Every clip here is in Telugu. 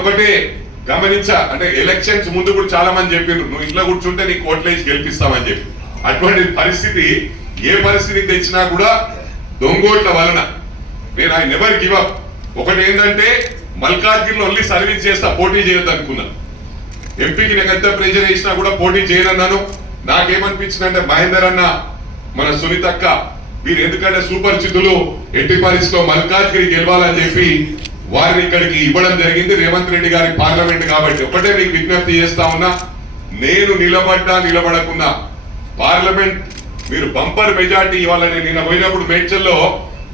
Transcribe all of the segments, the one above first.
ఒకటి గమనించా అంటే ఎలక్షన్స్ ముందు కూడా చాలా మంది చెప్పిండ్రు నువ్వు ఇంట్లో కూర్చుంటే నీకు ఓట్లేసి గెలిపిస్తామని చెప్పి. అటువంటి పరిస్థితి ఏ పరిస్థితి తెచ్చినా కూడా దొంగోట్ల వలన. నేను ఐ నెవర్ గివ్ అప్ ఒకటి ఏంటంటే మల్కాజ్గిరిలో ఓన్లీ సర్వీస్ చేస్తా పోటీ చేయొద్దు అనుకున్నా ఎంపీకి నేను ఎంత ప్రెజర్ వేసినా కూడా పోటీ చేయనన్నాను. నాకేమనిపించింది అంటే మహేందర్ అన్న మన సునీతక్క వీరు ఎందుకంటే సుపరిచితులు ఎట్టి పరిస్థితిలో మల్కాజ్గిరి గెలవాలని చెప్పి వారిని ఇక్కడికి ఇవ్వడం జరిగింది. రేవంత్ రెడ్డి గారి పార్లమెంట్ కాబట్టి ఒకటే మీకు విజ్ఞప్తి చేస్తా ఉన్నా నేను నిలబడ్డా నిలబడకున్నా పార్లమెంట్ మీరు బంపర్ మెజార్టీ ఇవ్వాలని నిన్న పోయినప్పుడు మేడ్చల్లో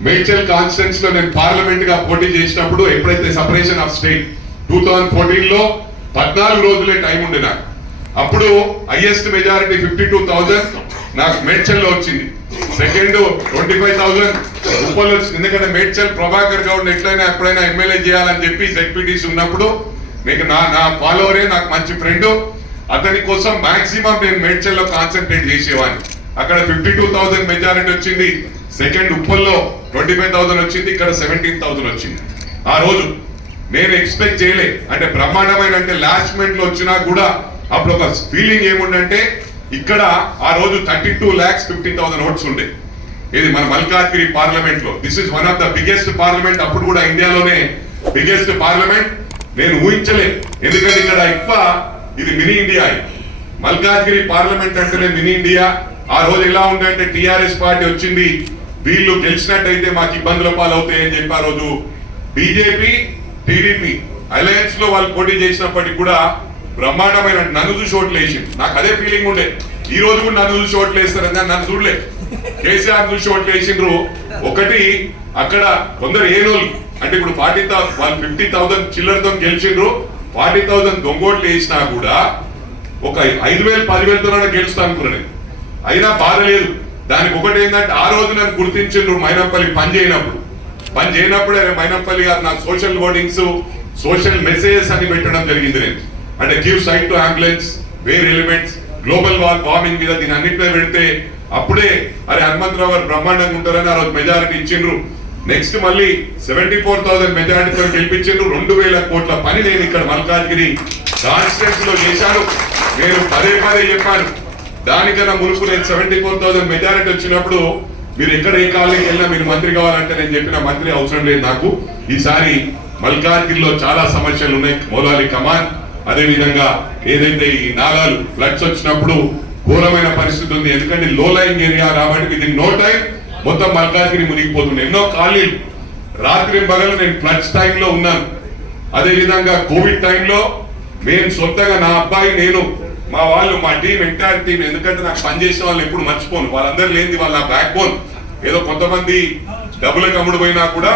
మేడ్చల్ కాన్స్టెన్స్లో నేను పార్లమెంట్గా పోటీ చేసినప్పుడు ఎప్పుడైతే separation of state two thousand ఫోర్టీన్లో పద్నాలుగు రోజులే టైం ఉండే నాకు. అప్పుడు highest majority fifty two thousand నాకు మేడ్చల్లో వచ్చింది. Second twenty five thousand. Uppal వచ్చింది ఎందుకంటే మేడ్చల్ ప్రభాకర్ గౌడ్ ఎట్లయినా ఎప్పుడైనా ఎమ్మెల్యే చేయాలని చెప్పి జెడ్పీటీసీ ఉన్నప్పుడు మీకు నా నా ఫాలోవరే నాకు మంచి ఫ్రెండ్ అతని కోసం మాక్సిమం నేను మేడ్చల్లో కాన్సన్ట్రేట్ చేసేవాడిని. అక్కడ ఫిఫ్టీ టూ థౌసండ్ మెజారిటీ వచ్చింది. సెకండ్ ఉప్పల్లో ట్వంటీ ఫైవ్ థౌసండ్ వచ్చింది. ఇక్కడ సెవెంటీన్ థౌసండ్ వచ్చింది. ఆ రోజు నేను ఎక్స్పెక్ట్ చేయలే. అంటే బ్రహ్మాండమైన అంటే లాస్ట్ మినిట్లో వచ్చినా కూడా అప్పుడు ఒక ఫీలింగ్ ఏముండంటే ఇక్కడ ఆ రోజు thirty two lakhs fifty thousand votes ఉండే. ఇది మన మల్కాజ్గిరి పార్లమెంట్లో this is one of the biggest parliament అప్పుడు కూడా ఇండియాలోనే బిగ్గెస్ట్ పార్లమెంట్ నేను ఊహించలే. ఎందుకంటే ఇక్కడ ఎక్కువ ఇది మినీ ఇండియా. ఇది. మల్కాజ్గిరి పార్లమెంట్ అంటేనే మినీ ఇండియా. ఆ రోజు ఎలా ఉందంటే టిఆర్ఎస్ పార్టీ వచ్చింది. వీళ్ళు గెలిచినట్టయితే మాకు ఇబ్బందుల పాలవుతాయని చెప్పి ఆ రోజు బీజేపీ టీడీపీ అలయన్స్లో వాళ్ళు పోటీ చేసినప్పటికీ కూడా బ్రహ్మాండమైన నన్ను చూసి ఓట్లు వేసింది నాకు అదే ఫీలింగ్ ఉండే. ఈ రోజు కూడా నన్ను చూసి వేస్తారు వేస్తారని నన్ను చూడలే. కేసీఆర్ చూసి ఓట్లు వేసిండ్రు. ఒకటి అక్కడ కొందరు ఏ రోజు అంటే ఇప్పుడు ఫార్టీ వాళ్ళు ఫిఫ్టీ థౌసండ్ చిల్లరతో గెలిచిండ్రు. ఫార్టీ థౌసండ్ దొంగోట్లు వేసినా కూడా ఒక ఐదు వేలు పదివేలతో గెలుస్తా అనుకున్నాను అయినా బాధ లేదు దానికి ఒకటి ఏంటంటే ఆ రోజు నన్ను గుర్తించిండ్రు మైనప్పల్లి పని చేయనప్పుడు. పని చేయనప్పుడే మైనప్పల్లి గారు నాకు సోషల్ ఓటింగ్స్ సోషల్ మెసేజెస్ అని పెట్టడం జరిగింది నేను. అంటే give site to ambulance where elements global war warming మీద దీని అన్నింటిలో పెడితే అప్పుడే అరే హనుమంతరావు గారు బ్రహ్మాండంగా ఉంటారని ఆ రోజు మెజారిటీ ఇచ్చిండ్రు. నెక్స్ట్ మళ్ళీ సెవెంటీ ఫోర్ థౌసండ్ మెజారిటీతో గెలిపించిండ్రు. రెండు వేల కోట్ల పని నేను ఇక్కడ మల్కాజ్గిరి కాన్స్టిట్యూన్స్లో చేశాను. నేను పదే పదే చెప్పాను. దానికన్నా మునుపు నేను సెవెంటీ ఫోర్ థౌసండ్ మెజారిటీ వచ్చినప్పుడు మీరు ఎక్కడ ఏ కాలనీకి వెళ్ళినా మీరు మంత్రి కావాలంటే నేను చెప్పిన మంత్రి అవసరం లేదు నాకు. ఈసారి మల్కాజ్గిరిలో చాలా సమస్యలు ఉన్నాయి. మౌలాలి కమాన్ అదే విధంగా ఏదైతే ఈ నాగాలు ఫ్లడ్స్ వచ్చినప్పుడు ఘోరమైన పరిస్థితి ఉంది. ఎందుకంటే లో లైన్ ఏరియా కాబట్టి ఇది నో టైం మొత్తం మల్కాజ్గిరి మునిగిపోతుంది. ఎన్నో ఖాళీలు రాత్రి పగలు నేను ఫ్లడ్స్ టైంలో ఉన్నాను. అదే విధంగా కోవిడ్ టైంలో మేము సొంతంగా నా అబ్బాయి నేను మా వాళ్ళు మా టీం ఎంటైర్ టీం ఎందుకంటే నాకు పనిచేసిన వాళ్ళు ఎప్పుడు మర్చిపోను. వాళ్ళందరూ లేనిది వాళ్ళ బ్యాక్ బోన్ ఏదో కొంతమంది డబ్బులకు అమ్ముడు పోయినా కూడా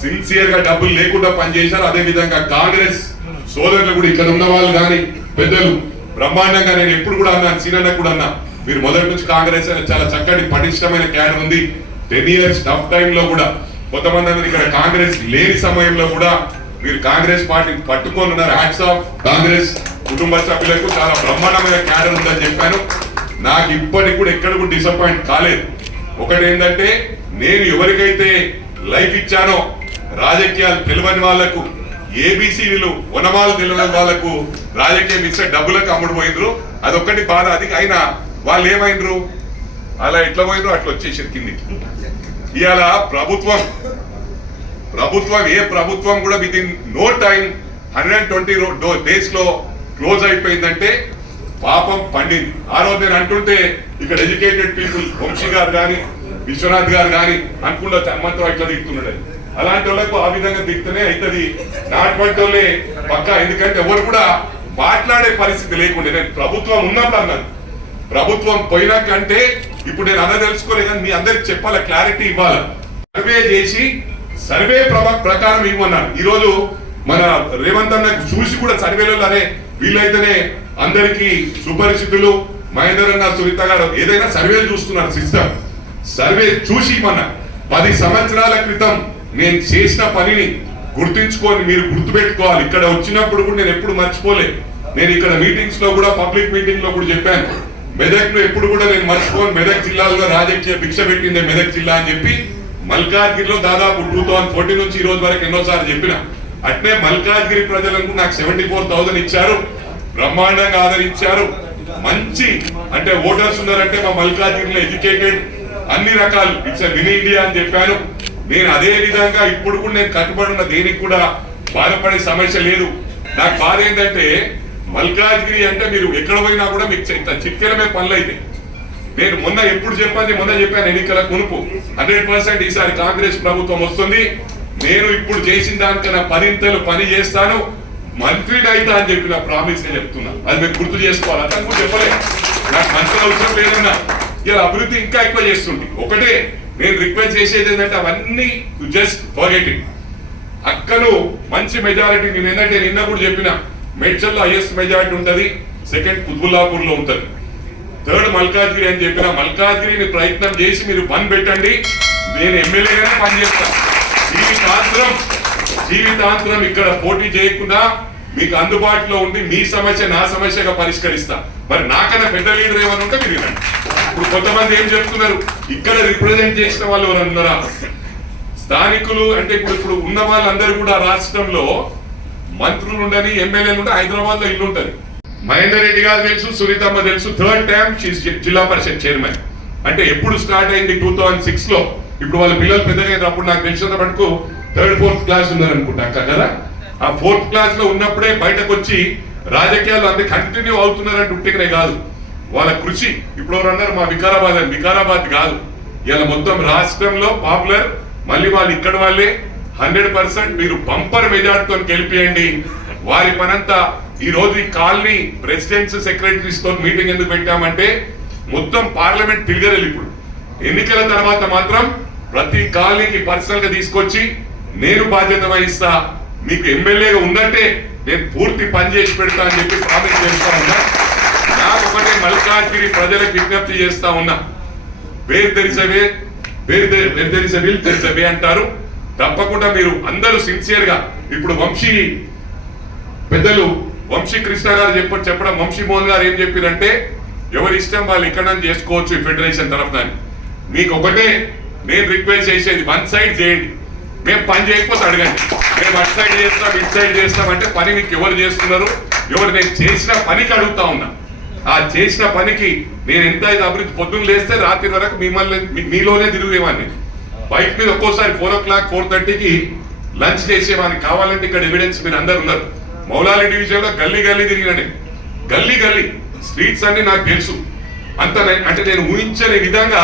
సిన్సియర్గా డబ్బులు లేకుండా పనిచేశారు అదే విధంగా కాంగ్రెస్ సోదరులు కూడా ఇక్కడ ఉన్న వాళ్ళు కానీ పెద్దలు బ్రహ్మాండంగా నేను ఎప్పుడు కూడా అన్నా సీనన్న కూడా అన్నా మీరు మొదటి నుంచి కాంగ్రెస్ చాలా చక్కటి పటిష్టమైన క్యాడర్ ఉంది. టెన్ ఇయర్స్ టఫ్ టైంలో కూడా కొంతమంది అందరూ ఇక్కడ కాంగ్రెస్ లేని సమయంలో కూడా మీరు కాంగ్రెస్ పార్టీ పట్టుకొని ఉన్నారు హ్యాట్స్ ఆఫ్ కాంగ్రెస్ కుటుంబ సభ్యులకు చాలా బ్రహ్మాండమైన క్యాడర్ ఉందని చెప్పాను. నాకు ఇప్పటికి కూడా ఎక్కడ కూడా డిసప్పాయింట్ కాలేదు. ఒకటి ఏంటంటే నేను ఎవరికైతే లైఫ్ ఇచ్చానో రాజకీయాలు తెలియని వాళ్ళకు ఏబిసిడీలు వనమాలు తెలియని వాళ్ళకు రాజకీయం ఇస్తే డబ్బులకు అమ్ముడు పోయిండ్రు. అదొక్కటి బాధ. అది అయినా వాళ్ళు ఏమైండ్రు? అలా ఎట్లా పోయినరు అట్లా వచ్చేసారు కిందికి. ఇవాళ ప్రభుత్వం ప్రభుత్వం ఏ ప్రభుత్వం కూడా with in no time hundred twenty డేస్లో క్లోజ్ అయిపోయిందంటే పాపం పండింది. ఆ రోజు నేను అంటుంటే ఇక్కడ ఎడ్యుకేటెడ్ పీపుల్ వంశీ గారు కానీ విశ్వనాథ్ గారు కానీ అనుకుంటే హనుమంతరావు ఇట్లా దిగుతున్నాడు అలాంటి వాళ్ళకు ఆ విధంగా దిగుతూనే అవుతుంది. నాటువంటి వాళ్ళే పక్క ఎందుకంటే ఎవరు కూడా మాట్లాడే పరిస్థితి లేకుండా. నేను ప్రభుత్వం ఉన్నప్పుడు అన్నాను. ప్రభుత్వం పోయినాకంటే ఇప్పుడు నేను అన్న తెలుసుకోలేదని మీ అందరికి చెప్పాలి క్లారిటీ ఇవ్వాలి? సర్వే చేసి సర్వే ప్రకారం ఇవ్వన్నాను ఈ రోజు మన రేవంత్ అన్న చూసి కూడా సర్వేలో అరే వీళ్ళైతేనే అందరికి సుపరిచితులు మహేందర్ అన్న సునీత గారు ఏదైనా సర్వేలు చూస్తున్నారు సిస్టమ్. సర్వే చూసి ఇవ్వమన్నా. పది సంవత్సరాల క్రితం నేను చేసిన పనిని గుర్తించుకొని మీరు గుర్తుపెట్టుకోవాలి. ఇక్కడ వచ్చినప్పుడు కూడా నేను ఎప్పుడు మర్చిపోలే. నేను ఇక్కడ మీటింగ్స్లో కూడా పబ్లిక్ మీటింగ్లో కూడా చెప్పాను. మెదక్ను ఎప్పుడు కూడా నేను మర్చిపోను. మెదక్ జిల్లాలో రాజకీయ భిక్ష పెట్టింది మెదక్ జిల్లా అని చెప్పి మల్కాజ్గిరిలో దాదాపు టూ థౌసండ్ ఫోర్టీన్ నుంచి ఈ రోజు వరకు ఎన్నోసార్లు చెప్పిన. అట్నే మల్కాజ్గిరి ప్రజలకు నాకు సెవెంటీ ఫోర్ థౌసండ్ ఇచ్చారు. బ్రహ్మాండంగా ఆదరించారు. మంచి అంటే ఓటర్స్ ఉన్నారంటే మా మల్కాజ్గిరిలో ఎడ్యుకేటెడ్ అన్ని రకాలు. ఇట్స్ మినీ ఇండియా అని చెప్పాను. నేను అదే విధంగా ఇప్పుడు కూడా నేను కట్టుబడి ఉన్న దేనికి కూడా బాధపడే సమస్య లేదు. నాకు బాధ ఏంటంటే మల్కాజ్గిరి అంటే మీరు ఎక్కడ పోయినా కూడా మీకు చిట్కెలమే పనులు అయితే. నేను మొన్న ఎప్పుడు చెప్పాను మొన్న చెప్పాను ఎన్నికల మునుపు. హండ్రెడ్ పర్సెంట్ ఈసారి కాంగ్రెస్ ప్రభుత్వం వస్తుంది. నేను ఇప్పుడు చేసిన దానికన్నా పదింతలు పని చేస్తాను. మంత్రిని అయితా అని చెప్పిన ప్రామిస్ నేను చెప్తున్నా. అది మీరు గుర్తు చేసుకోవాలి. అతను కూడా చెప్పలేదు నాకు మంత్రి అవసరం లేదన్నా. ఇలా అభివృద్ధి ఇంకా ఎక్కువ చేస్తుంది ఒకటే నేను రిక్వెస్ట్ చేసేది ఏంటంటే అవన్నీ జస్ట్ ఫర్గెట్ ఇట్ అక్కను మంచి మెజారిటీ నేను ఏంటంటే నిన్న కూడా చెప్పిన మేడ్చల్లో హైయెస్ట్ మెజారిటీ ఉంటుంది సెకండ్ కుత్బుల్లాపూర్లో ఉంటుంది. థర్డ్ మల్కాజ్గిరి అని చెప్పిన మల్కాజ్గిరిని ప్రయత్నం చేసి మీరు పని పెట్టండి నేను ఎమ్మెల్యేగానే పనిచేస్తా జీవితాంతరం జీవితాంతరం ఇక్కడ పోటీ చేయకుండా మీకు అందుబాటులో ఉండి మీ సమస్య నా సమస్యగా పరిష్కరిస్తా. మరి నాకన్నా పెద్ద లీడర్ ఏమైనా ఉంటే మీరు వినండి. ఇప్పుడు కొంతమంది ఏం చెప్తున్నారు? ఇక్కడ రిప్రజెంట్ చేసిన వాళ్ళు ఎవరు ఉన్నారా? స్థానికులు అంటే ఇప్పుడు ఇప్పుడు ఉన్న వాళ్ళందరూ కూడా రాష్ట్రంలో మంత్రులు ఉండని ఎమ్మెల్యేలు ఉంటే హైదరాబాద్లో ఇల్లు ఉంటది. మహేందర్ రెడ్డి గారు తెలుసు సునీతమ్మ తెలుసు థర్డ్ టైం జిల్లా పరిషత్ చైర్మన్ అంటే ఎప్పుడు స్టార్ట్ అయింది టూ థౌసండ్ సిక్స్లో ఇప్పుడు వాళ్ళ పిల్లలు పెద్దగా అప్పుడు నాకు తెలిసినంత మటుకు థర్డ్ ఫోర్త్ క్లాస్ ఉన్నారనుకుంటా అక్క కదా? ఆ ఫోర్త్ క్లాస్లో ఉన్నప్పుడే బయటకు వచ్చి రాజకీయాలు అంతే కంటిన్యూ అవుతున్నారంటే ఉంటేనే కాదు. వాళ్ళ కృషి. ఇప్పుడు ఎవరన్నారు మా వికారాబాద్ అని. వికారాబాద్ కాదు. ఇలా మొత్తం రాష్ట్రంలో పాపులర్. మళ్ళీ వాళ్ళు ఇక్కడ వాళ్ళే. హండ్రెడ్ పర్సెంట్ మీరు బంపర్ మెజార్టీతో గెలిపియండి. వారి పనంతా ఈ రోజు ఈ కాలనీ ప్రెసిడెంట్స్ సెక్రటరీస్తో మీటింగ్ ఎందుకు పెట్టామంటే మొత్తం పార్లమెంట్ తిరగలేదు ఇప్పుడు. ఎన్నికల తర్వాత మాత్రం ప్రతి కాలనీకి పర్సనల్గా తీసుకొచ్చి నేను బాధ్యత వహిస్తా మీకు ఎమ్మెల్యేగా ఉందంటే నేను పూర్తి పని చేసి పెడతా అని చెప్పి ప్రామిస్ చేస్తా ఉన్నా. నాకు ఒకటే మల్కాజ్గిరి ప్రజలకు విజ్ఞప్తి చేస్తా ఉన్నా. వేరు తెరిసవే వేరు వేరు తెరిసవిల్ తెరిసవే అంటారు. తప్పకుండా మీరు అందరూ సిన్సియర్గా ఇప్పుడు వంశీ పెద్దలు వంశీ కృష్ణ గారు చెప్ప చెప్పడం వంశీ మోహన్ గారు ఏం చెప్పారంటే ఎవరి ఇష్టం వాళ్ళు ఇక్కడ చేసుకోవచ్చు ఈ ఫెడరేషన్ తరఫున మీకు ఒకటే నేను రిక్వెస్ట్ చేసేది వన్ సైడ్ చేయండి. మేము పని చేయకపోతే అడగండి. మేము అటు సైడ్ చేస్తాం ఇటు సైడ్ చేస్తాం అంటే పని మీకు ఎవరు చేస్తున్నారు? ఎవరు నేను చేసిన పనికి అడుగుతా ఉన్నా. ఆ చేసిన పనికి నేను ఎంత ఇది అభివృద్ధి పొద్దున్న లేస్తే రాత్రి వరకు మిమ్మల్ని మీలోనే తిరిగేవాడిని బైక్ మీద ఒక్కోసారి ఫోర్ ఓ క్లాక్ ఫోర్ థర్టీకి లంచ్ చేసేవాడిని. కావాలంటే ఇక్కడ ఎవిడెన్స్ మీరు అందరు ఉన్నారు. మౌలాలి డివిజన్లో గల్లీ గల్లీ తిరిగినండి గల్లీ గల్లీ. స్ట్రీట్స్ అన్ని నాకు తెలుసు. అంత అంటే నేను ఊహించని విధంగా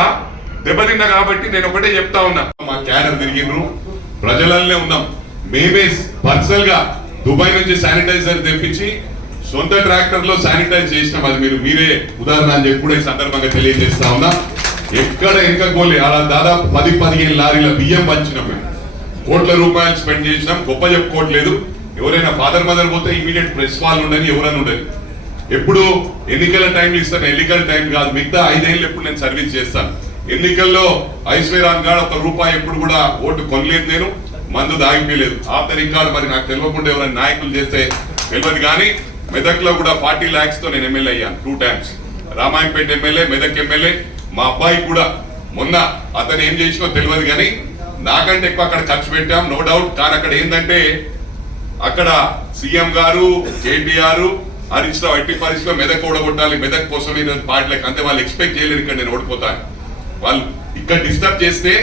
దెబ్బతిన్నా కాబట్టి నేను ఒకటే చెప్తా ఉన్నా. మా క్యాడర్ తిరిగిండ్రు. ప్రజలనే ఉన్నాం. మేమే పర్సనల్గా దుబాయ్ నుంచి శానిటైజర్ తెప్పించి సొంత ట్రాక్టర్లో శానిటైజ్ చేసినాం. అది మీరు మీరే ఉదాహరణ అని చెప్పి కూడా ఈ సందర్భంగా తెలియజేస్తా ఉన్నా. ఎక్కడ ఇంకా అలా దాదాపు పది పదిహేను లారీల బియ్యం పంచినప్పుడు కోట్ల రూపాయలు స్పెండ్ చేసినాం. గొప్ప చెప్పుకోవట్లేదు. ఎవరైనా ఫాదర్ మదర్ పోతే ఇమీడియట్ ప్రెస్ వాళ్ళు ఉండని ఎవరైనా ఉండదు ఎప్పుడు ఎన్నికల టైం ఇస్తాను ఎన్నికల టైం కాదు. మిగతా ఐదేళ్ళు ఎప్పుడు నేను సర్వీస్ చేస్తాను. ఎన్నికల్లో ఐశ్వర్యాన్ గారు ఒక రూపాయి ఎప్పుడు కూడా ఓటు కొనలేదు నేను. మందు దాగిపోయలేదు ఆ రికార్డు మరి నాకు తెలియకుండా ఎవరైనా నాయకులు చేస్తే తెలియదు కానీ మెదక్లో కూడా ఫార్టీ ల్యాక్స్తో నేను ఎమ్మెల్యే అయ్యాను two times Ramayampet MLA Medak MLA మా అబ్బాయి కూడా మొన్న అతను ఏం చేసినో తెలియదు కానీ నాకంటే ఎక్కువ అక్కడ ఖర్చు పెట్టాం. నో డౌట్ కానీ అక్కడ ఏంటంటే అక్కడ సీఎం గారు కేటీఆర్ హరీష్ రావు ఎట్టి పరిస్థితిలో మెదక్ ఓడగొట్టాలి మెదక్ కోసం పార్టీలకు అంతే వాళ్ళు ఎక్స్పెక్ట్ చేయలేరు ఇక్కడ నేను ఓడిపోతాను. వాళ్ళు ఇక్కడ డిస్టర్బ్ చేస్తే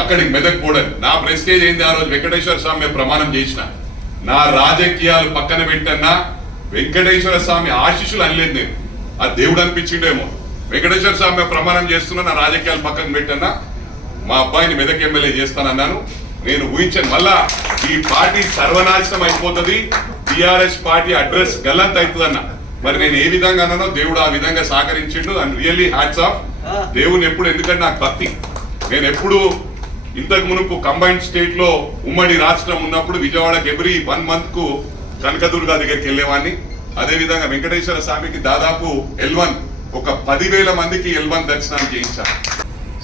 అక్కడికి మెదక్ పోడని నా ప్రెస్టేజ్ ఏంది? ఆ రోజు వెంకటేశ్వర స్వామి ప్రమాణం చేసిన. నా రాజకీయాలు పక్కన పెట్టన్నా వెంకటేశ్వర స్వామి ఆశీస్సులు అనలేదు నేను. ఆ దేవుడు అనిపించిండేమో. వెంకటేశ్వర స్వామి ప్రమాణం చేస్తున్నా నా రాజకీయాలు పక్కన పెట్టన్నా మా అబ్బాయిని మెదక్ ఎమ్మెల్యే చేస్తానన్నాను. నేను ఊహించాను మళ్ళా ఈ పార్టీ సర్వనాశనం అయిపోతుంది టిఆర్ఎస్ పార్టీ అడ్రస్ గల్లంత అవుతుందన్న. మరి నేను ఏ విధంగా అన్నానో దేవుడు ఆ విధంగా సహకరించిండు. అండ్ రియల్లీ హ్యాట్స్ ఆఫ్ దేవుని ఎప్పుడు ఎందుకంటే నాకు భక్తి. నేను ఎప్పుడు ఇంతకు మునుపు కంబైన్డ్ స్టేట్లో ఉమ్మడి రాష్ట్రం ఉన్నప్పుడు విజయవాడకి ఎవ్రీ వన్ మంత్కు కనకదుర్గా దగ్గరికి వెళ్ళేవాడిని అదే విధంగా వెంకటేశ్వర స్వామికి దాదాపు ఎల్వన్ ఒక పదివేల మందికి ఎల్వన్ దర్శనం చేయించాను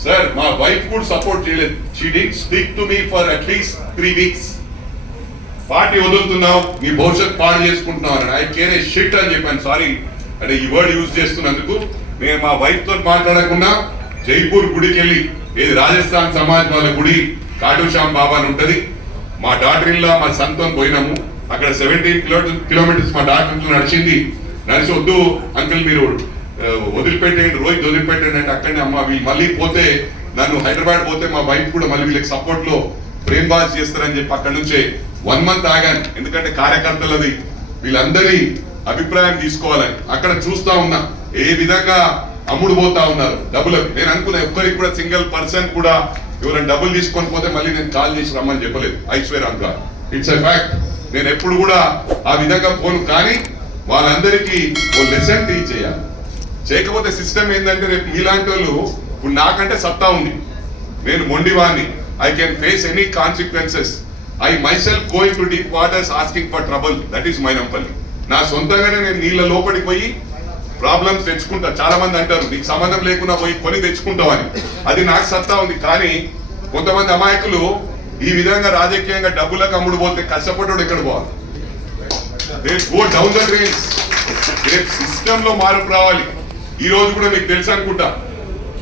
సార్ మా వైఫ్ కూడా సపోర్ట్ చేయలేదు. She'd speak to me for at least three weeks party వదులుతున్నావు నీ భవిష్యత్ పాడు చేసుకుంటున్నావు అని. ఐ కేర్ ఏ షిట్ అని చెప్పాను. సారీ అంటే ఈ వర్డ్ యూజ్ చేస్తున్నందుకు నేను మా వైఫ్తో మాట్లాడకుండా జైపూర్ గుడికి వెళ్ళి ఏది రాజస్థాన్ సమాజ్ వాళ్ళ గుడి కాటుశ్యామ్ బాబా అని ఉంటది. మా డాక్టర్ ఇల్లా మా సంతం పోయినాము. అక్కడ సెవెంటీన్ కిలో కిలోమీటర్స్ మా డాక్టర్ నడిచింది. నడిచి వద్దు అంకుల్ మీరు వదిలిపెట్టేయండి రోజు వదిలిపెట్టండి అంటే అక్కడనే అమ్మ వీళ్ళు మళ్ళీ పోతే నన్ను హైదరాబాద్ పోతే మా వైఫ్ కూడా మళ్ళీ వీళ్ళకి సపోర్ట్లో ప్రేమ్ బాజ్ చేస్తారని చెప్పి అక్కడ నుంచే వన్ మంత్ ఆగాను. ఎందుకంటే కార్యకర్తలది వీళ్ళందరి అభిప్రాయం తీసుకోవాలని. అక్కడ చూస్తా ఉన్నా ఏ విధంగా అమ్ముడు పోతా ఉన్నారు డబ్బులకు నేను అనుకున్నా ఒక్కరికి కూడా సింగిల్ పర్సన్ కూడా ఎవరైనా డబ్బులు తీసుకొని పోతే మళ్ళీ నేను కాల్ చేసి రమ్మని చెప్పలేదు. ఐశ్వర్య అంక ఇట్స్ ఎ ఫ్యాక్ట్ నేను ఎప్పుడు కూడా ఆ విధంగా పోను కానీ వాళ్ళందరికీ ఓ లెసన్ టీచ్ చేయాలి. చేయకపోతే సిస్టమ్ ఏంటంటే రేపు మీలాంటి వాళ్ళు ఇప్పుడు నాకంటే సత్తా ఉంది. నేను మొండివాణ్ణి. I can face any consequences. I myself going to deep waters asking for trouble. That is Mynampally నా సొంతంగానే నేను నీళ్ళ లోపలికి పోయి ప్రాబ్లమ్స్ తెచ్చుకుంటా. చాలా మంది అంటారు నీకు సంబంధం లేకుండా పోయి కొని తెచ్చుకుంటావని. అది నాకు సత్తా ఉంది. కానీ కొంతమంది అమాయకులు ఈ విధంగా రాజకీయంగా డబ్బులకు అమ్ముడు పోతే కష్టపడ్డాడు ఎక్కడ పోవాలి? గో డౌన్ ద డ్రైన్స్ రేపు సిస్టమ్లో మార్పు రావాలి. ఈ రోజు కూడా మీకు తెలుసు అనుకుంటా.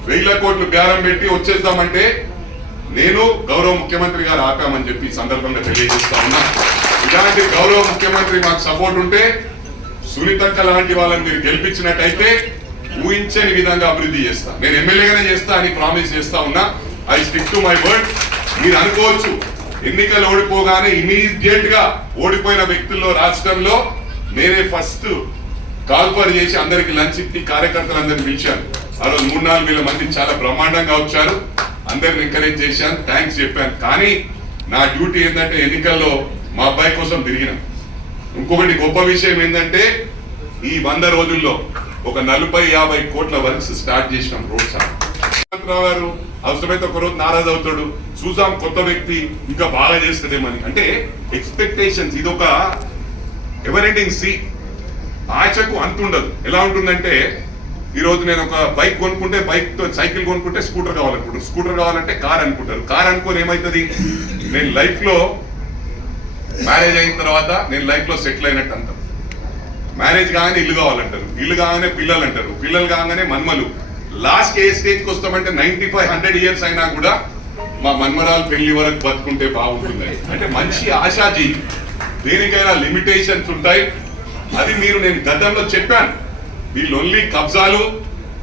వేల కోట్లు బేరం పెట్టి వచ్చేద్దామంటే నేను గౌరవ ముఖ్యమంత్రి గారు ఆపామని చెప్పి సందర్భంగా తెలియజేస్తా ఉన్నా. ఇలాంటి గౌరవ ముఖ్యమంత్రి మాకు సపోర్ట్ ఉంటే సునీతక్క లాంటి వాళ్ళని మీరు గెలిపించినట్టయితే ఊహించని విధంగా అభివృద్ధి చేస్తా. నేను ఎమ్మెల్యేగానే చేస్తా అని ప్రామిస్ చేస్తా ఉన్నా. I stick to my word మీరు అనుకోవచ్చు ఎన్నికలు ఓడిపోగానే ఇమీడియట్గా ఓడిపోయిన వ్యక్తుల్లో రాష్ట్రంలో నేనే ఫస్ట్ కాల్పర్ చేసి అందరికి లంచ్ ఇచ్చి కార్యకర్తలందరినీ పిలిచాను. ఆ రోజు మూడు నాలుగు వేల మంది చాలా బ్రహ్మాండంగా వచ్చారు. అందరిని ఎంకరేజ్ చేశాను థ్యాంక్స్ చెప్పాను. కానీ నా డ్యూటీ ఏంటంటే ఎన్నికల్లో మా అబ్బాయి కోసం తిరిగినా. ఇంకొకటి గొప్ప విషయం ఏంటంటే ఈ వంద రోజుల్లో ఒక నలభై యాభై కోట్ల వర్క్స్ స్టార్ట్ చేసినాం రోడ్ సార్ గారు అవసరమైతే ఒక రోజు నారాజ్ అవుతాడు. చూసాం కొత్త వ్యక్తి ఇంకా బాగా చేస్తుందేమని. అంటే ఎక్స్పెక్టేషన్స్ ఇది ఒక ఎవరెండింగ్ సి ఆశకు అంత ఉండదు ఎలా ఉంటుందంటే ఈరోజు నేను ఒక బైక్ కొనుక్కుంటే బైక్తో సైకిల్ కొనుక్కుంటే స్కూటర్ కావాలనుకుంటారు స్కూటర్ కావాలంటే కార్ అనుకుంటారు. కార్ అనుకోని ఏమవుతుంది నేను లైఫ్లో మ్యారేజ్ అయిన తర్వాత నేను లైఫ్లో సెటిల్ అయినట్టు అంటారు మ్యారేజ్ కాగానే ఇల్లు కావాలంటారు. ఇల్లు కాగానే పిల్లలు అంటారు. పిల్లలు కాగానే మన్మలు. లాస్ట్ ఏ స్టేజ్కి వస్తామంటే నైన్టీ ఫైవ్ హండ్రెడ్ ఇయర్స్ అయినా కూడా మా మన్మరాలు పెళ్ళి వరకు బతుకుంటే బాగుంటుంది. అంటే మంచి ఆశాజీ. దేనికైనా లిమిటేషన్స్ ఉంటాయి. అది మీరు నేను గతంలో చెప్పాను. వీళ్ళు ఓన్లీ కబ్జాలు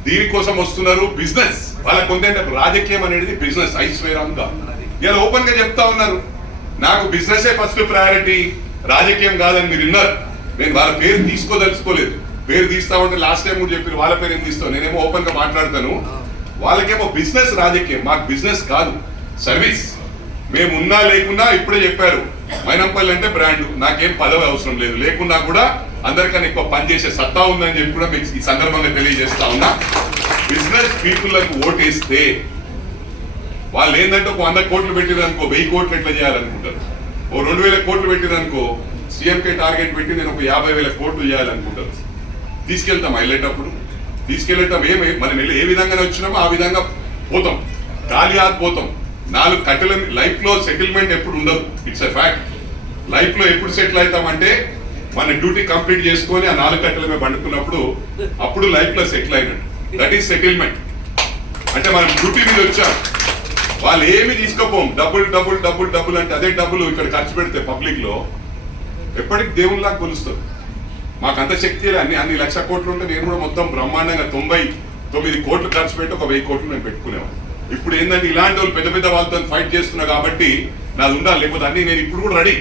దీనికోసం వస్తున్నారు బిజినెస్. వాళ్ళకు ఉందంటే రాజకీయం అనేది బిజినెస్ ఐశ్వర్యంగా ఇలా ఓపెన్గా చెప్తా ఉన్నారు. నాకు బిజినెస్ ఫస్ట్ ప్రయారిటీ రాజకీయం కాదని మీరు విన్నారు. నేను వాళ్ళ పేరు తీసుకోదలుచుకోలేదు. పేరు తీస్తా ఉంటే లాస్ట్ టైం కూడా చెప్పారు వాళ్ళ పేరు ఏం తీస్తావు? నేనేమో ఓపెన్గా మాట్లాడతాను. వాళ్ళకేమో బిజినెస్ రాజకీయం. మాకు బిజినెస్ కాదు. సర్వీస్ మేము ఉన్నా లేకున్నా ఇప్పుడే చెప్పారు. మైనంపల్లి అంటే బ్రాండ్ నాకేం పదవి అవసరం లేదు. లేకున్నా కూడా అందరికన్నా ఎక్కువ పనిచేసే సత్తా ఉందని చెప్పి కూడా మీకు ఈ సందర్భంగా తెలియజేస్తా ఉన్నా. బిజినెస్ పీపుల్లకు ఓటేస్తే వాళ్ళు ఏంటంటే ఒక వంద కోట్లు పెట్టిరనుకో వెయ్యి కోట్లు ఎట్లా చేయాలనుకుంటారు? ఓ రెండు వేల కోట్లు పెట్టిరనుకో సీఎంకే టార్గెట్ పెట్టి నేను ఒక యాభై వేల కోట్లు చేయాలనుకుంటారు తీసుకెళ్తాం వెళ్ళేటప్పుడు తీసుకెళ్ళేటం ఏమి మనం వెళ్ళి ఏ విధంగా వచ్చినామో ఆ విధంగా పోతాం. గాలి ఆగిపోతాం నాలుగు కట్టెల లైఫ్లో సెటిల్మెంట్ ఎప్పుడు ఉండదు. ఇట్స్ ఎ ఫ్యాక్ట్ లైఫ్లో ఎప్పుడు సెటిల్ అవుతామంటే మన డ్యూటీ కంప్లీట్ చేసుకొని ఆ నాలుగు కట్టెల మీద పండుకున్నప్పుడు అప్పుడు లైఫ్లో సెటిల్ అయినట్టు. దట్ ఈస్ సెటిల్మెంట్ అంటే మనం డ్యూటీ మీద వచ్చాం. వాళ్ళు ఏమి తీసుకోపోం. డబ్బులు డబ్బులు డబ్బులు డబ్బులు అంటే అదే డబ్బులు ఇక్కడ ఖర్చు పెడితే పబ్లిక్లో ఎప్పటికి దేవుళ్ళలాగా కొలుస్తారు. మాకు అంత శక్తి అన్ని అన్ని లక్ష కోట్లు ఉంటే నేను కూడా మొత్తం బ్రహ్మాండంగా తొంభై తొమ్మిది కోట్లు ఖర్చు పెట్టి ఒక వెయ్యి కోట్లు నేను పెట్టుకునేవాడిని. ఇప్పుడు ఏంటంటే ఇలాంటి వాళ్ళు పెద్ద పెద్ద వాళ్ళతో ఫైట్ చేస్తున్నా కాబట్టి నాది ఉండాలి. లేకపోతే అన్ని నేను ఇప్పుడు కూడా రెడీ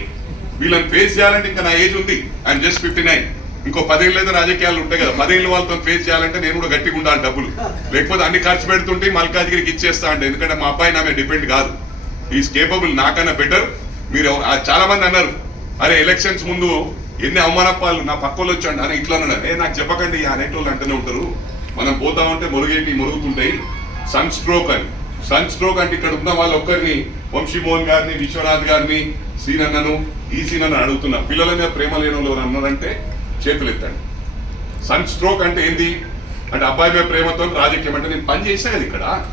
వీళ్ళని ఫేస్ చేయాలంటే ఇంకా నా ఏజ్ ఉంది. ఐఎమ్ జస్ట్ ఫిఫ్టీ నైన్ ఇంకో పదేళ్ళు అయితే రాజకీయాలు ఉంటాయి కదా. పదేళ్ళు వాళ్ళతో ఫేస్ చేయాలంటే నేను కూడా గట్టిగా ఉండాలి డబ్బులు. లేకపోతే అన్ని ఖర్చు పెడుతుంటే మల్కాజ్గిరికి ఇచ్చేస్తా అంటే ఎందుకంటే మా అబ్బాయి నా మీద డిపెండ్ కాదు. ఈజ్ కేపబుల్ నాకన్నా బెటర్ మీరు చాలా మంది అన్నారు అరే ఎలక్షన్స్ ముందు ఎన్ని అవమానపాలు నా పక్కలు వచ్చాడు అని ఇట్లా ఏ నాకు చెప్పకండి ఆ అనేటోళ్ళు అంటూనే ఉంటారు. మనం పోతా ఉంటే మురుగేటి మురుగుతుంటాయి. సన్ స్ట్రోక్ అని. సన్ స్ట్రోక్ అంటే ఇక్కడ ఉన్న వాళ్ళు ఒక్కరిని వంశీమోహన్ గారిని విశ్వనాథ్ గారిని సీనన్నను ఈ సీనన్న అడుగుతున్నా. పిల్లల మీద ప్రేమ లేని వాళ్ళు అన్నారంటే చేతులు ఎత్తండి. సన్ స్ట్రోక్ అంటే ఏంది? అంటే అబ్బాయి మీద ప్రేమతో రాజకీయం. అంటే నేను పని చేశాను కదా ఇక్కడ.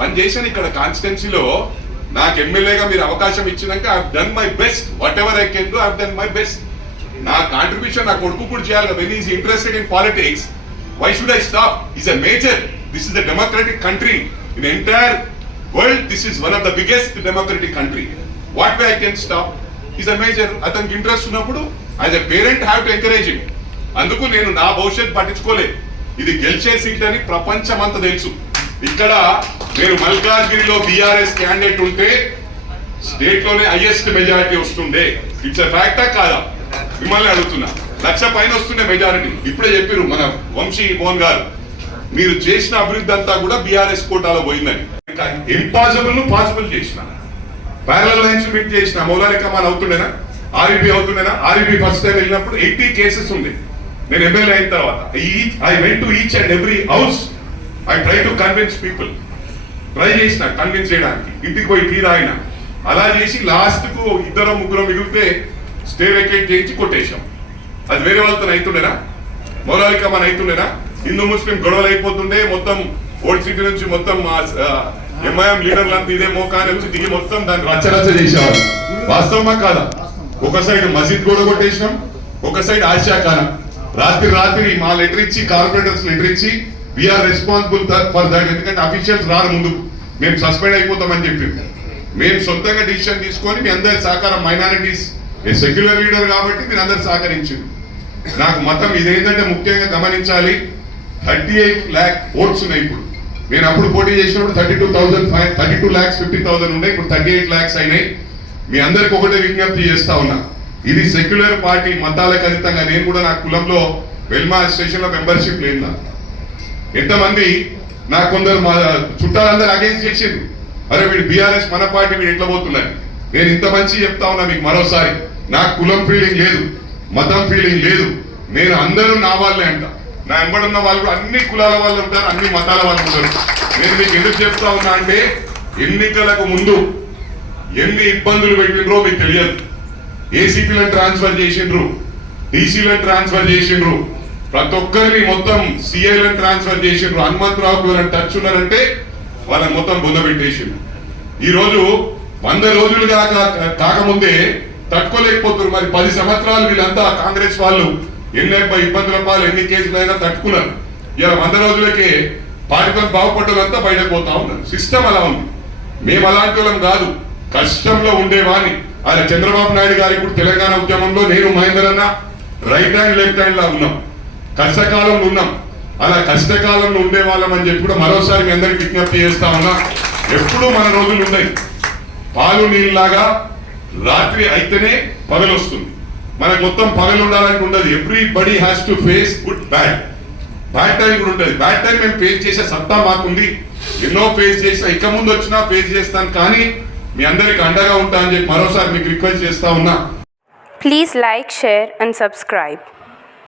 పని చేశాను ఇక్కడ కాన్స్టిట్యున్సీలో. నాకు ఎమ్మెల్యేగా మీరు అవకాశం ఇచ్చినాక I done my best whatever I can do I done my best నా కాంట్రిబ్యూషన్ నా కొడుకు కూడా చేయాలి when is interested in politics why should I stop is a major this is the democratic country in entire world this is one of the biggest democratic country what way I can stop is a major అతనికి ఇంట్రెస్ట్ ఉన్నప్పుడు as a parent have to encourage అందుకు నేను నా భవిష్యత్ పట్టించుకోలేదు. ఇది గెలిచే సీట్ అని ప్రపంచం అంతా తెలుసు. ఇక్కడ నేను మల్కాజ్గిరిలో బీఆర్ఎస్ క్యాండిడేట్ ఉంటే స్టేట్లోనే హైయెస్ట్ మెజారిటీ వస్తుండే. ఇట్స్ ఫ్యాక్టా కాదా? మిమ్మల్ని అడుగుతున్నా. లక్ష పైన వస్తుండే మెజారిటీ ఇప్పుడే చెప్పారు మన వంశీ మోహన్ గారు. మీరు చేసిన అభివృద్ధి అంతా కూడా బీఆర్ఎస్ కోటాలో పోయిందని. ఇంపాసిబుల్ను పాసిబుల్ చేసిన. ప్యారల్ లైన్స్ మీట్ చేసిన. మౌలాలి కమాన్ అవుతుండేనా? ఆర్ఈబీ అవుతుండేనా? ఆర్ఈబీ ఫస్ట్ టైం వెళ్ళినప్పుడు ఎయిటీ కేసెస్ ఉంది నేను ఎమ్మెల్యే అయిన తర్వాత. I went to each and every house I try to convince people try చేసిన కన్విన్స్ చేయడానికి. ఇంటికి పోయి టీ అలా చేసి లాస్ట్కు ఇద్దరు ముగ్గురు మిగిలితే స్టే వెకేట్ చేయించి కొట్టేశాం. అది వేరే వాళ్ళతో అవుతుండేనా మౌలాలిక మన అవుతుండేనా హిందూ ముస్లిం గొడవలు అయిపోతుండే మొత్తం ఓల్డ్ సిటీ నుంచి మొత్తం ఎంఐఎం లీడర్లు అంతా ఇదే మోకాని వచ్చి దిగి మొత్తం దాన్ని రచ్చరచ్చ చేసేవారు. వాస్తవమా కాదా? ఒక సైడ్ మసీద్ కూడా కొట్టేసినాం ఒక సైడ్ ఆసియా ఖానా రాత్రి రాత్రి మా లెటర్ ఇచ్చి కార్పొరేటర్స్ లెటర్ ఇచ్చి వీఆర్ రెస్పాన్సిబుల్ ఫర్ దట్ ఎందుకంటే అఫీషియల్స్ రాను ముందు. మేము సస్పెండ్ అయిపోతామని చెప్పి మేము సొంతంగా డిసిషన్ తీసుకొని మీ అందరి సహకారం మైనారిటీస్ సెక్యులర్ లీడర్ కాబట్టి మీరు అందరు సహకరించింది నాకు మతం ఇదేంటంటే ముఖ్యంగా గమనించాలి. థర్టీ ఎయిట్ ల్యాక్ ఓట్స్ ఉన్నాయి ఇప్పుడు. నేను అప్పుడు పోటీ చేసినప్పుడు thirty two thousand five thirty two lakhs fifty thousand ఉన్నాయి. ఇప్పుడు థర్టీ ఎయిట్ ల్యాక్స్ అయినాయి. మీ అందరికి ఒకటే విజ్ఞప్తి చేస్తా ఉన్నా. ఇది సెక్యులర్ పార్టీ మతాలకు అతీతంగా నేను కూడా నా కులంలో వెల్మా స్టేషన్లో మెంబర్షిప్ లేదు నాకు. ఎంతమంది నాకు కొందరు మా చుట్టాలందరూ అగేన్స్ చేసిండ్రు. అరే వీడు బీఆర్ఎస్ మన పార్టీ వీడు ఎట్లా పోతున్నాడు? నేను ఇంత మంచి చెప్తా ఉన్నా మీకు మరోసారి. నాకు కులం ఫీలింగ్ లేదు మతం ఫీలింగ్ లేదు. నేను అందరూ నా వాళ్ళే అంట. నా ఎంబడున్న వాళ్ళు కూడా అన్ని కులాల వాళ్ళు ఉంటారు అన్ని మతాల వాళ్ళు ఉంటారు. నేను మీకు ఎందుకు చెప్తా ఉన్నా అంటే ఎన్నికలకు ముందు ఎన్ని ఇబ్బందులు పెట్టిండ్రో మీకు తెలియదు. ఏసీపీలను ట్రాన్స్ఫర్ చేసిండ్రు డీసీలను ట్రాన్స్ఫర్ చేసిండ్రు. ప్రతి ఒక్కరిని మొత్తం సిఐలను ట్రాన్స్ఫర్ చేసిండ్రు. హనుమంతరావుకు ఎవరైనా టచ్ ఉన్నారంటే వాళ్ళని మొత్తం బుంద పెట్టేసిండ్రు. వంద రోజులు కాక కాకముందే తట్టుకోలేకపోతున్నారు. మరి పది సంవత్సరాలు వీళ్ళంతా కాంగ్రెస్ వాళ్ళు ఎన్ని ఇబ్బందుల పాలు ఎన్ని కేసులైనా తట్టుకున్నారు. ఇలా వంద రోజులకే పార్టీతో బాగుపడ్డదంతా బయటకు పోతా ఉన్నారు. సిస్టమ్ అలా ఉంది. మేము అలాంటి వాళ్ళం కాదు. కష్టంలో ఉండేవాని ఆయన చంద్రబాబు నాయుడు గారు ఇప్పుడు తెలంగాణ ఉద్యమంలో నేను మహేందర్ అన్న రైట్ హ్యాండ్ లెఫ్ట్ హ్యాండ్ లా ఉన్నాం. కష్టకాలంలో ఉన్నాం. అలా కష్టకాలంలో ఉండే వాళ్ళం అని చెప్పి కూడా మరోసారి మీ అందరికి విజ్ఞప్తి చేస్తా ఉన్నా. ఎప్పుడూ మన రోజులు ఉన్నాయి పాలు నీళ్ళలాగా రాత్రి అయితేనే పగలు వస్తుంది మనకు మొత్తం పగలు ఉండాలని ఉండదు. Everybody has to face good bad bad time కూడా ఉంటుంది. బ్యాడ్ టైం మేము ఫేస్ చేసే సత్తా మాకుంది. ఎన్నో ఫేస్ చేసిన ఇక ముందు వచ్చినా ఫేస్ చేస్తాను. కానీ మీ అందరికి అండగా ఉంటా అని చెప్పి మరోసారి మీకు రిక్వెస్ట్ చేస్తా ఉన్నా. Please like share and subscribe